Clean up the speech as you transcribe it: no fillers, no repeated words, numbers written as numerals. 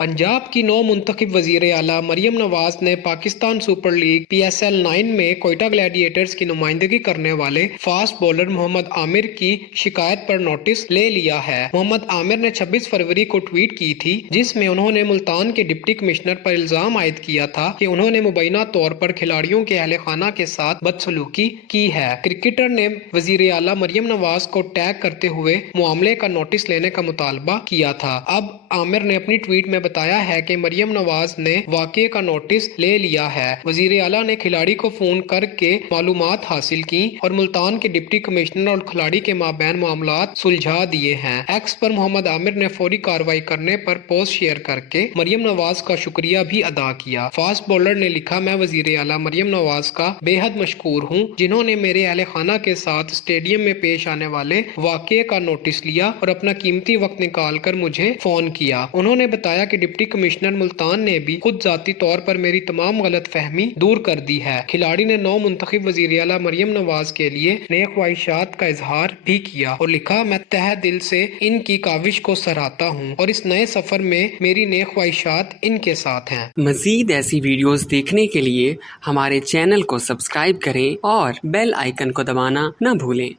पंजाब की नौ मुंतखब वजीर आला मरियम नवाज ने पाकिस्तान सुपर लीग PSL 9 में कोयटा ग्लैडिएटर्स की नुमाइंदगी करने वाले फास्ट बॉलर मोहम्मद आमिर की शिकायत पर नोटिस ले लिया है। मोहम्मद आमिर ने 26 फरवरी को ट्वीट की थी, जिसमें उन्होंने मुल्तान के डिप्टी कमिश्नर पर इल्जाम आयद किया था कि उन्होंने मुबैना तौर पर खिलाड़ियों के अहले खाना के साथ बदसलूकी की है। क्रिकेटर ने वजीर आला मरियम नवाज को टैग करते हुए मामले का नोटिस लेने का मुतालबा किया था। अब आमिर ने अपनी ट्वीट में बताया है कि मरियम नवाज ने वाक़ये का नोटिस ले लिया है। वजीर आला ने खिलाड़ी को फोन करके मालूमात हासिल की और मुल्तान के डिप्टी कमिश्नर और खिलाड़ी के माबैन मामलात सुलझा दिए हैं। एक्स पर मोहम्मद आमिर ने फौरी कार्रवाई करने पर पोस्ट शेयर करके मरियम नवाज का शुक्रिया भी अदा किया। फास्ट बॉलर ने लिखा, मैं वजीर आला मरियम नवाज का बेहद मशकूर हूँ, जिन्होंने मेरे अहले खाना के साथ स्टेडियम में पेश आने वाले वाक़ये का नोटिस लिया और अपना कीमती वक्त निकाल कर मुझे फोन किया। उन्होंने बताया कि डिप्टी कमिश्नर मुल्तान ने भी खुद जाती तौर पर मेरी तमाम गलत फहमी दूर कर दी है। खिलाड़ी ने नौ मुंतखब वजीर आला मरियम नवाज के लिए नेक ख्वाहिशात का इजहार भी किया और लिखा, मैं तहे दिल से इनकी काविश को सराहता हूँ और इस नए सफर में मेरी नेक ख्वाहिशात इनके साथ हैं। मजीद ऐसी वीडियोस देखने के लिए हमारे चैनल को सब्सक्राइब करें और बेल आइकन को दबाना न भूलें।